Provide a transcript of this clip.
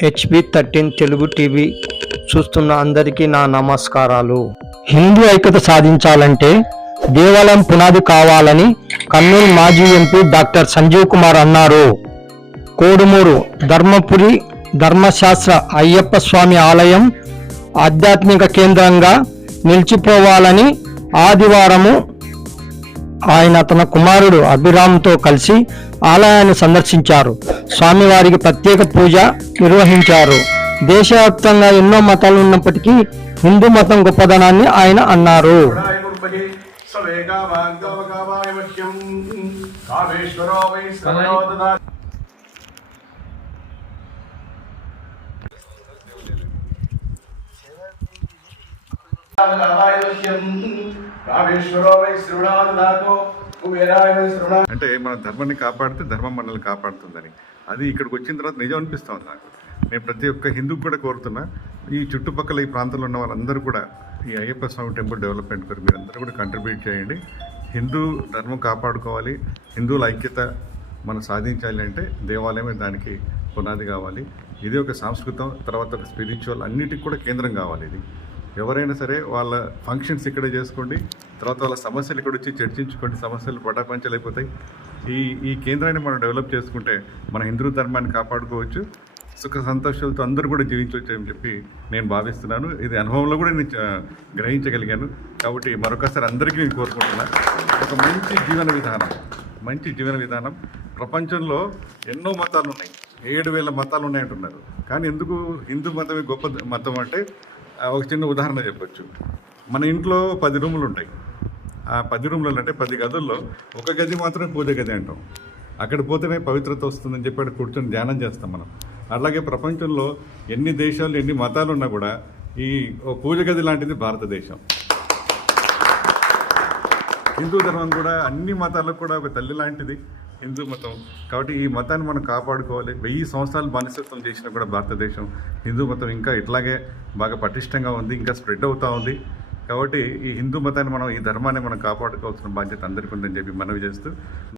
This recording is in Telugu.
హెచ్బి థర్టీన్ తెలుగు టీవీ చూస్తున్న అందరికీ నా నమస్కారాలు. హిందూ ఐక్యత సాధించాలంటే దేవాలయం పునాది కావాలని కర్నూలు మాజీ ఎంపీ డాక్టర్ సంజీవ్ కుమార్ అన్నారు. కోడుమూరు ధర్మపురి ధర్మశాస్త్ర అయ్యప్ప స్వామి ఆలయం ఆధ్యాత్మిక కేంద్రంగా నిలిచిపోవాలని ఆదివారము ఆయన తన కుమారుడు అభిరామ్తో కలిసి ఆలయాన్ని సందర్శించారు. స్వామివారికి ప్రత్యేక పూజ నిర్వహించారు. దేశవ్యాప్తంగా ఎన్నో మతాలు ఉన్నప్పటికీ హిందూ మతం గొప్పదనాన్ని ఆయన అన్నారు. అంటే మన ధర్మాన్ని కాపాడితే ధర్మం మనల్ని కాపాడుతుందని. అది ఇక్కడికి వచ్చిన తర్వాత నిజం అనిపిస్తుంది నాకు. నేను ప్రతి ఒక్క హిందూకి కూడా కోరుతున్నా ఈ చుట్టుపక్కల ఈ ప్రాంతంలో ఉన్న వాళ్ళందరూ కూడా ఈ అయ్యప్ప స్వామి టెంపుల్ డెవలప్మెంట్ కొరకు మీరందరూ కూడా కంట్రిబ్యూట్ చేయండి. హిందూ ధర్మం కాపాడుకోవాలి హిందువుల ఐక్యత మనం సాధించాలి అంటే దేవాలయమే దానికి పునాది కావాలి. ఇది ఒక సంస్కృతం తర్వాత ఒక స్పిరిచువల్ అన్నిటికి కూడా కేంద్రం కావాలి ఇది. ఎవరైనా సరే వాళ్ళ ఫంక్షన్స్ ఇక్కడే చేసుకోండి. తర్వాత వాళ్ళ సమస్యలు ఇక్కడ వచ్చి చర్చించుకోండి. సమస్యలు పటాపంచలైపోతాయి. ఈ ఈ కేంద్రాన్ని మనం డెవలప్ చేసుకుంటే మన హిందూ ధర్మాన్ని కాపాడుకోవచ్చు. సుఖ సంతోషాలతో అందరూ కూడా జీవించవచ్చు అని చెప్పి నేను భావిస్తున్నాను. ఇది అనుభవంలో కూడా నేను గ్రహించగలిగాను. కాబట్టి మరొకసారి అందరికీ నేను కోరుకుంటున్నా ఒక మంచి జీవన విధానం మంచి జీవన విధానం. ప్రపంచంలో ఎన్నో మతాలు ఉన్నాయి ఏడు వేల మతాలు ఉన్నాయంటున్నారు కానీ ఎందుకు హిందూ మతమే గొప్ప మతం అంటే ఒక చిన్న ఉదాహరణ చెప్పొచ్చు. మన ఇంట్లో పది రూములు ఉంటాయి. ఆ పది రూములలో అంటే పది గదుల్లో ఒక గది మాత్రమే పూజ గది అంటాం. అక్కడ పోతేనే పవిత్రత వస్తుందని చెప్పి అక్కడ కూర్చొని ధ్యానం చేస్తాం మనం. అలాగే ప్రపంచంలో ఎన్ని దేశాలు ఎన్ని మతాలు ఉన్నా కూడా ఈ పూజ గది లాంటిది భారతదేశం. హిందూ ధర్మం కూడా అన్ని మతాలకు కూడా ఒక తల్లి లాంటిది. హిందూ మతం. కాబట్టి ఈ మతాన్ని మనం కాపాడుకోవాలి. వెయ్యి సంవత్సరాలు బానిసత్వం చేసినా కూడా భారతదేశం హిందూ మతం ఇంకా ఇట్లాగే బాగా పటిష్టంగా ఉంది ఇంకా స్ప్రెడ్ అవుతూ ఉంది. కాబట్టి ఈ హిందూ మతాన్ని మనం ఈ ధర్మాన్ని మనం కాపాడుకోవాల్సిన బాధ్యత అందరికీ ఉందని చెప్పి మనవి చేస్తూ